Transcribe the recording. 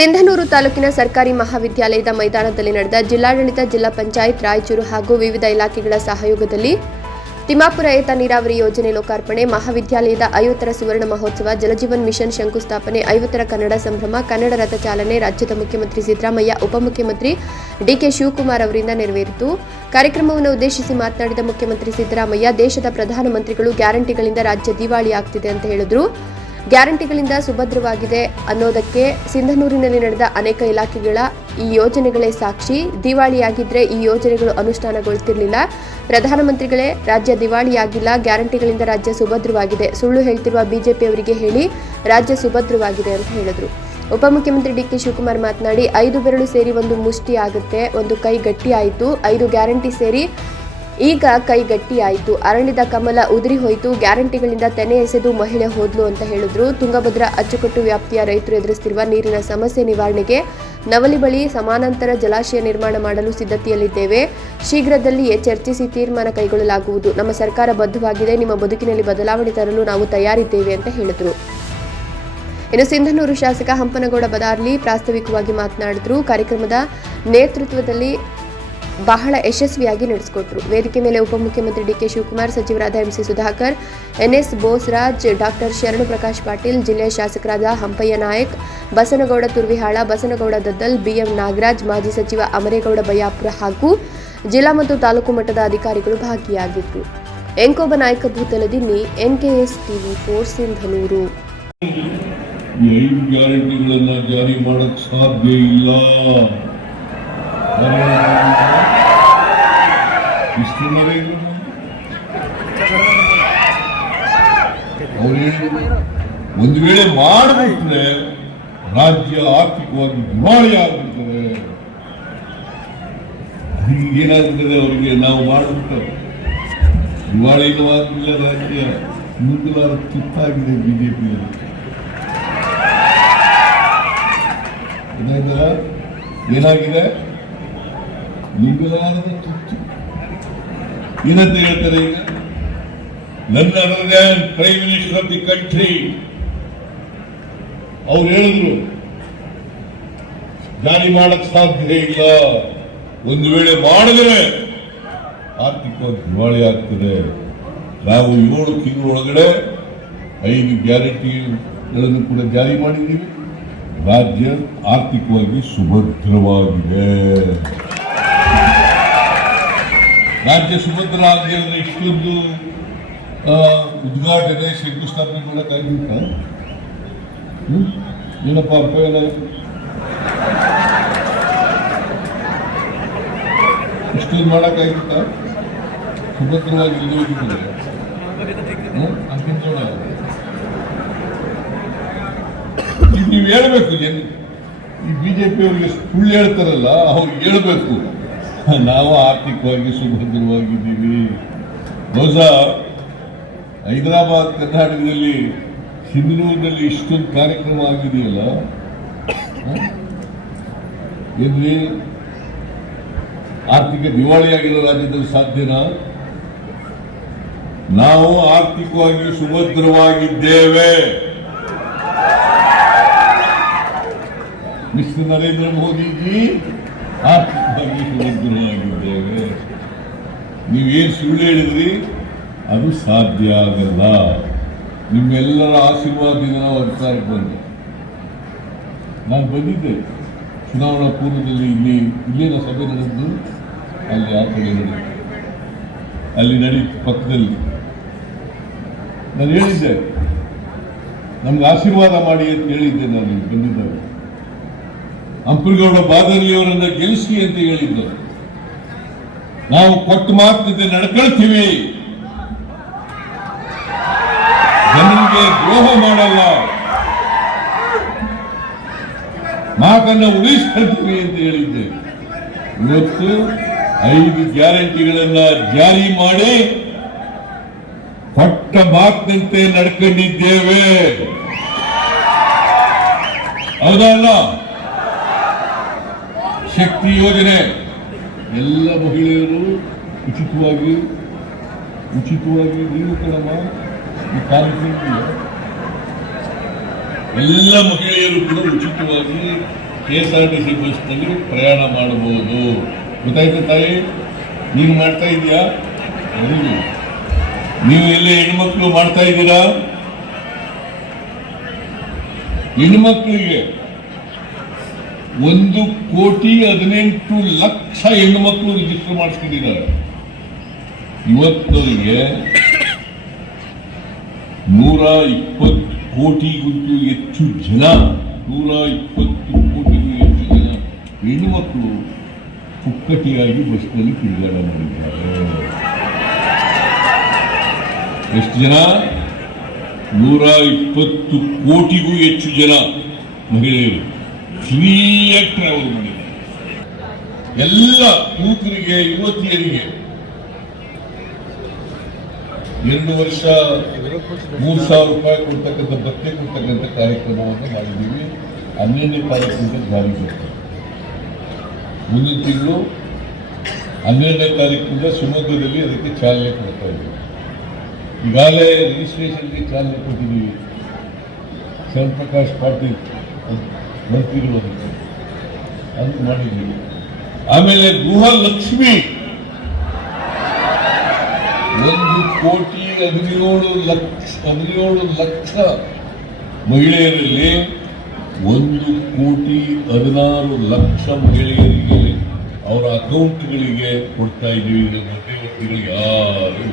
ಸಿಂಧನೂರು ತಾಲೂಕಿನ ಸರ್ಕಾರಿ ಮಹಾವಿದ್ಯಾಲಯದ ಮೈದಾನದಲ್ಲಿ ನಡೆದ ಜಿಲ್ಲಾಡಳಿತ ಜಿಲ್ಲಾ ಪಂಚಾಯತ್ ರಾಯಚೂರು ಹಾಗೂ ವಿವಿಧ ಇಲಾಖೆಗಳ ಸಹಯೋಗದಲ್ಲಿ ತಿಮ್ಮಾಪುರ ಏತ ನೀರಾವರಿ ಯೋಜನೆ ಲೋಕಾರ್ಪಣೆ, ಮಹಾವಿದ್ಯಾಲಯದ ಐವತ್ತರ ಸುವರ್ಣ ಮಹೋತ್ಸವ, ಜಲಜೀವನ್ ಮಿಷನ್ ಶಂಕುಸ್ಥಾಪನೆ, ಐವತ್ತರ ಕನ್ನಡ ಸಂಭ್ರಮ, ಕನ್ನಡ ರಥ ಚಾಲನೆ, ರಾಜ್ಯದ ಮುಖ್ಯಮಂತ್ರಿ ಸಿದ್ದರಾಮಯ್ಯ, ಉಪಮುಖ್ಯಮಂತ್ರಿ ಡಿಕೆ ಶಿವಕುಮಾರ್ ಅವರಿಂದ ನೆರವೇರಿತು. ಕಾರ್ಯಕ್ರಮವನ್ನು ಉದ್ದೇಶಿಸಿ ಮಾತನಾಡಿದ ಮುಖ್ಯಮಂತ್ರಿ ಸಿದ್ದರಾಮಯ್ಯ, ದೇಶದ ಪ್ರಧಾನಮಂತ್ರಿಗಳು ಗ್ಯಾರಂಟಿಗಳಿಂದ ರಾಜ್ಯ ದಿವಾಳಿಯಾಗ್ತಿದೆ ಅಂತ ಹೇಳಿದ್ರು. ಗ್ಯಾರಂಟಿಗಳಿಂದ ಸುಭದ್ರವಾಗಿದೆ ಅನ್ನೋದಕ್ಕೆ ಸಿಂಧನೂರಿನಲ್ಲಿ ನಡೆದ ಅನೇಕ ಇಲಾಖೆಗಳ ಈ ಯೋಜನೆಗಳೇ ಸಾಕ್ಷಿ. ದಿವಾಳಿಯಾಗಿದ್ರೆ ಈ ಯೋಜನೆಗಳು ಅನುಷ್ಠಾನಗೊಳ್ತಿರ್ಲಿಲ್ಲ. ಪ್ರಧಾನಮಂತ್ರಿಗಳೇ, ರಾಜ್ಯ ದಿವಾಳಿಯಾಗಿಲ್ಲ, ಗ್ಯಾರಂಟಿಗಳಿಂದ ರಾಜ್ಯ ಸುಭದ್ರವಾಗಿದೆ. ಸುಳ್ಳು ಹೇಳ್ತಿರುವ ಬಿಜೆಪಿಯವರಿಗೆ ಹೇಳಿ, ರಾಜ್ಯ ಸುಭದ್ರವಾಗಿದೆ ಅಂತ ಹೇಳಿದರು. ಉಪಮುಖ್ಯಮಂತ್ರಿ ಡಿ ಕೆ ಶಿವಕುಮಾರ್ ಮಾತನಾಡಿ, ಐದು ಬೆರಳು ಸೇರಿ ಒಂದು ಮುಷ್ಟಿ ಆಗುತ್ತೆ, ಒಂದು ಕೈ ಗಟ್ಟಿ ಆಯಿತು, ಐದು ಗ್ಯಾರಂಟಿ ಸೇರಿ ಈಗ ಕೈ ಗಟ್ಟಿಯಾಯಿತು. ಅರಳಿದ ಕಮಲ ಉದುರಿ ಹೋಯಿತು. ಗ್ಯಾರಂಟಿಗಳಿಂದ ತೆನೆ ಎಸೆದು ಮಹಿಳೆ ಹೋದ್ಲು ಅಂತ ಹೇಳಿದ್ರು. ತುಂಗಭದ್ರಾ ಅಚ್ಚುಕಟ್ಟು ವ್ಯಾಪ್ತಿಯ ರೈತರು ಎದುರಿಸುತ್ತಿರುವ ನೀರಿನ ಸಮಸ್ಯೆ ನಿವಾರಣೆಗೆ ನವಲಿ ಬಳಿ ಸಮಾನಾಂತರ ಜಲಾಶಯ ನಿರ್ಮಾಣ ಮಾಡಲು ಸಿದ್ಧತೆಯಲ್ಲಿದ್ದೇವೆ. ಶೀಘ್ರದಲ್ಲಿಯೇ ಚರ್ಚಿಸಿ ತೀರ್ಮಾನ ಕೈಗೊಳ್ಳಲಾಗುವುದು. ನಮ್ಮ ಸರ್ಕಾರ ಬದ್ಧವಾಗಿದೆ. ನಿಮ್ಮ ಬದುಕಿನಲ್ಲಿ ಬದಲಾವಣೆ ತರಲು ನಾವು ತಯಾರಿದ್ದೇವೆ ಅಂತ ಹೇಳಿದರು. ಇನ್ನು ಸಿಂಧನೂರು ಶಾಸಕ ಹಂಪನಗೌಡ ಬದಾರ್ಲಿ ಪ್ರಾಸ್ತಾವಿಕವಾಗಿ ಮಾತನಾಡಿದ್ರು. ಕಾರ್ಯಕ್ರಮದ ನೇತೃತ್ವದಲ್ಲಿ ಬಹಳ ಯಶಸ್ವಿಯಾಗಿ ನಡೆಸಿಕೊಟ್ರು. ವೇದಿಕೆ ಮೇಲೆ ಉಪಮುಖ್ಯಮಂತ್ರಿ ಡಿಕೆ ಶಿವಕುಮಾರ್, ಸಚಿವರಾದ MC Sudhakar, NS Bosraj doctor Sharanu Prakash Patil ಜಿಲ್ಲೆಯ ಶಾಸಕರಾದ ಹಂಪಯ್ಯ ನಾಯಕ್, ಬಸನಗೌಡ ತುರ್ವಿಹಾಳ, ಬಸನಗೌಡ ದದ್ದಲ್, ಬಿಎಂ ನಾಗರಾಜ್, ಮಾಜಿ ಸಚಿವ ಅಮರೇಗೌಡ ಬಯ್ಯಾಪುರ ಹಾಗೂ ಜಿಲ್ಲಾ ಮತ್ತು ತಾಲೂಕು ಮಟ್ಟದ ಅಧಿಕಾರಿಗಳು ಭಾಗಿಯಾಗಿದ್ದರು ಎಂಕೋಬ ನಾಯಕತ್ವದಲ್ಲಿ ಎನ್ಕೆಎಸ್ ಟಿವಿ ಫೋರ್ ಸಿಂಧನೂರು. ಗ್ಯಾರಂಟಿಗಳನ್ನ ಜಾರಿ ಮಾಡಕ್ಕೆ ಸಾಧ್ಯ ಇಲ್ಲ. ಇಷ್ಟು ನರೇಂದ್ರ ಅವ್ರು, ಒಂದು ವೇಳೆ ಮಾಡಿಬಿಟ್ರೆ ರಾಜ್ಯ ಆರ್ಥಿಕವಾಗಿ ದಿವಾಳಿ ಆಗ್ಬಿಡ್ತದೆ. ಹಿಂಗೇನಾಗ್ತದೆ ಅವರಿಗೆ? ನಾವು ಮಾಡಿಬಿಟ್ಟರೆ ದಿವಾಳಿನೂ ರಾಜ್ಯ. ಮುಂದುವಾರ ತುತ್ತಾಗಿದೆ ಬಿಜೆಪಿಯಲ್ಲಿ. ಗೊತ್ತಾಯ್ತಲ್ಲ? ಏನಾಗಿದೆ? ನಿಂಗಲಾರದ ತುತ್ತು. ಏನಂತ ಹೇಳ್ತಾರೆ ಈಗ. ನನ್ನ prime minister of the country ಅವ್ರು ಹೇಳಿದ್ರು, ಜಾರಿ ಮಾಡಕ್ ಸಾಧ್ಯ ಇಲ್ಲ. ಒಂದು ವೇಳೆ ಮಾಡಿದ್ರೆ ಆರ್ಥಿಕವಾಗಿ ದಿವಾಳಿ ಆಗ್ತದೆ. ನಾವು ಏಳು ತಿಂಗಳೊಳಗಡೆ ಐದು ಗ್ಯಾರಂಟಿಗಳನ್ನು ಕೂಡ ಜಾರಿ ಮಾಡಿದ್ದೀವಿ. ರಾಜ್ಯ ಆರ್ಥಿಕವಾಗಿ ಸುಭದ್ರವಾಗಿದೆ. ರಾಜ್ಯ ಸುಭದ್ರ ಆಗಿದೆ ಇಷ್ಟೊಂದು ಉದ್ಘಾಟನೆ ಶಂಕುಸ್ಥಾಪನೆ ಮಾಡೋಕ್ಕಾಗಿತ್ತ? ಏನಪ್ಪ ಅಪ್ಪ ಏನಾಯ್ತು ಇಷ್ಟೊಂದು ಮಾಡೋಕ್ಕಾಗಿತ್ತ ಸುಭದ್ರವಾಗಿ ಇಲ್ಲಿ? ಅಂತಿಮ ನೋಡ ಈಗ ನೀವು ಹೇಳ್ಬೇಕು ಜನ ಈ ಬಿಜೆಪಿ ಅವರಿಗೆ ಸುಳ್ಳು ಹೇಳ್ತಾರಲ್ಲ ಅವ್ರಿಗೆ ಹೇಳ್ಬೇಕು. ನಾವು ಆರ್ಥಿಕವಾಗಿ ಸುಭದ್ರವಾಗಿದ್ದೀವಿ. ಬಹುಶಃ ಹೈದರಾಬಾದ್, ಕರ್ನಾಟಕದಲ್ಲಿ ಸಿಂಧನೂರಿನಲ್ಲಿ ಇಷ್ಟೊಂದು ಕಾರ್ಯಕ್ರಮ ಆಗಿದೆಯಲ್ಲ? ಏನ್ರಿ? ಆರ್ಥಿಕ ದಿವಾಳಿಯಾಗಿರೋ ರಾಜ್ಯದಲ್ಲಿ ಸಾಧ್ಯನಾ? ನಾವು ಆರ್ಥಿಕವಾಗಿ ಸುಭದ್ರವಾಗಿದ್ದೇವೆ. ಮಿಸ್ಟರ್ ನರೇಂದ್ರ ಮೋದಿಜಿ ಆರ್ಥಿಕವಾಗಿ ನೀವು ನೀವೇನು ಸುಳ್ಳು ಹೇಳಿದ್ರಿ, ಅದು ಸಾಧ್ಯ ಆಗಲ್ಲ. ನಿಮ್ಮೆಲ್ಲರ ಆಶೀರ್ವಾದದಿಂದ ನಾವು ಅಧಿಕಾರಕ್ಕೆ ಬಂದೆ ನಾನು ಬಂದಿದ್ದೆ. ಚುನಾವಣಾ ಪೂರ್ವದಲ್ಲಿ ಇಲ್ಲಿ ಇಲ್ಲಿನ ಸಭೆ ನಡೆದು ಅಲ್ಲಿ ಆ ಕಡೆ ನಡೆಯಿತು ಅಲ್ಲಿ ನಡೀತು ಪಕ್ಕದಲ್ಲಿ. ನಾನು ಹೇಳಿದ್ದೆ, ನಮ್ಗೆ ಆಶೀರ್ವಾದ ಮಾಡಿ ಅಂತ ಹೇಳಿದ್ದೆ ನಾನು ಬಂದಿದ್ದಾಗ ಹಂಪನಗೌಡ ಬಾದರಿಯವರನ್ನ ಗೆಲ್ಲಿಸಿ ಅಂತ ಹೇಳಿದ್ದರು ನಾವು ಕೊಟ್ಟ ಮಾತಿದ್ದೆ ನಡ್ಕೊಳ್ತೀವಿ. ಜನರಿಗೆ ದ್ರೋಹ ಮಾಡಲ್ಲ. ಮಾತನ್ನ ಉಳಿಸ್ಕೊಳ್ತೀವಿ ಅಂತ ಹೇಳಿದ್ದೆ. ಇವತ್ತು ಐದು ಗ್ಯಾರಂಟಿಗಳನ್ನ ಜಾರಿ ಮಾಡಿ ಕೊಟ್ಟ ಮಾತಿನಂತೆ ನಡ್ಕೊಂಡಿದ್ದೇವೆ. ಹೌದಲ್ಲ ಶಕ್ತಿ ಯೋಜನೆ. ಎಲ್ಲ ಮಹಿಳೆಯರು ಉಚಿತವಾಗಿ ಉಚಿತವಾಗಿ ನೀರು ಕಡಮ ಈ ಕಾರ್ಯಕ್ರಮ ಎಲ್ಲ ಮಹಿಳೆಯರು ಕೂಡ ಉಚಿತವಾಗಿ K S R T C ಬಸ್ನಲ್ಲಿ ಪ್ರಯಾಣ ಮಾಡಬಹುದು. ಗೊತ್ತಾಯ್ತಾ ತಾಯಿ? ನೀನು ಮಾಡ್ತಾ ಇದೀಯಾ? ನೀವು ಎಲ್ಲ ಹೆಣ್ಮಕ್ಳು ಮಾಡ್ತಾ ಇದ್ದೀರಾ? ಹೆಣ್ಮಕ್ಳಿಗೆ. ಒಂದು ಕೋಟಿ ಹದಿನೆಂಟು ಲಕ್ಷ ಹೆಣ್ಣುಮಕ್ಕಳು ರಿಜಿಸ್ಟರ್ ಮಾಡಿಸ್ಕೊಂಡಿದ್ದಾರೆ ಇವತ್ತವರಿಗೆ ನೂರ ಇಪ್ಪತ್ತು ಕೋಟಿಗಿಂತೂ ಹೆಚ್ಚು ಜನ, ನೂರ ಇಪ್ಪತ್ತು ಕೋಟಿಗೂ ಹೆಚ್ಚು ಜನ ಹೆಣ್ಣುಮಕ್ಕಳು ಪುಕ್ಕಟಿಯಾಗಿ ಬಸ್ನಲ್ಲಿ ತಿರುಗಾಡ ಮಾಡಿದ್ದಾರೆ. ಎಷ್ಟು ಜನ? ನೂರ ಇಪ್ಪತ್ತು ಕೋಟಿಗೂ ಹೆಚ್ಚು ಜನ ಮಹಿಳೆಯರು. ಫ್ರೀಯಾಗಿ ಅವರು ಮಾಡಿದ್ದಾರೆ. ಎಲ್ಲ ಯುವಕರಿಗೆ ಯುವತಿಯರಿಗೆ ಎರಡು ವರ್ಷ ಮೂರು ಸಾವಿರ ರೂಪಾಯಿ ಕೊಡ್ತಕ್ಕಂಥ ಭತ್ತೆ ಕೊಡ್ತಕ್ಕಂಥ ಕಾರ್ಯಕ್ರಮವನ್ನು ಮಾಡಿದ್ದೀವಿ. ಹನ್ನೆರಡನೇ ತಾರೀಕಿಂದ ಜಾರಿಗೆ ಬರ್ತದೆ. ಮುಂದಿನ ತಿಂಗಳು ಹನ್ನೆರಡನೇ ತಾರೀಕಿಂದ ಶಿವಮೊಗ್ಗದಲ್ಲಿ ಅದಕ್ಕೆ ಚಾಲನೆ ಕೊಡ್ತಾ ಇದ್ದೀವಿ. ಈಗಾಗಲೇ ರಿಜಿಸ್ಟ್ರೇಷನ್ಗೆ ಚಾಲನೆ ಕೊಟ್ಟಿದ್ದೀವಿ. ಶರಣ್ ಪ್ರಕಾಶ್ ಪಾಟೀಲ್. ಮಂತ್ರಿಗಳು ಅದಕ್ಕೆ ಅದು ಮಾಡಿದ್ದೀವಿ ಆಮೇಲೆ ಗೃಹಲಕ್ಷ್ಮಿ ಒಂದು ಕೋಟಿ ಹದಿನೇಳು ಲಕ್ಷ ಹದಿನೇಳು ಲಕ್ಷ ಮಹಿಳೆಯರಲ್ಲಿ ಒಂದು ಕೋಟಿ ಹದಿನಾರು ಲಕ್ಷ ಮಹಿಳೆಯರಿಗೆ ಅವರ ಅಕೌಂಟ್ಗಳಿಗೆ ಕೊಡ್ತಾ ಇದ್ದೀವಿ. ಮಧ್ಯವರ್ತಿಗಳು ಯಾರು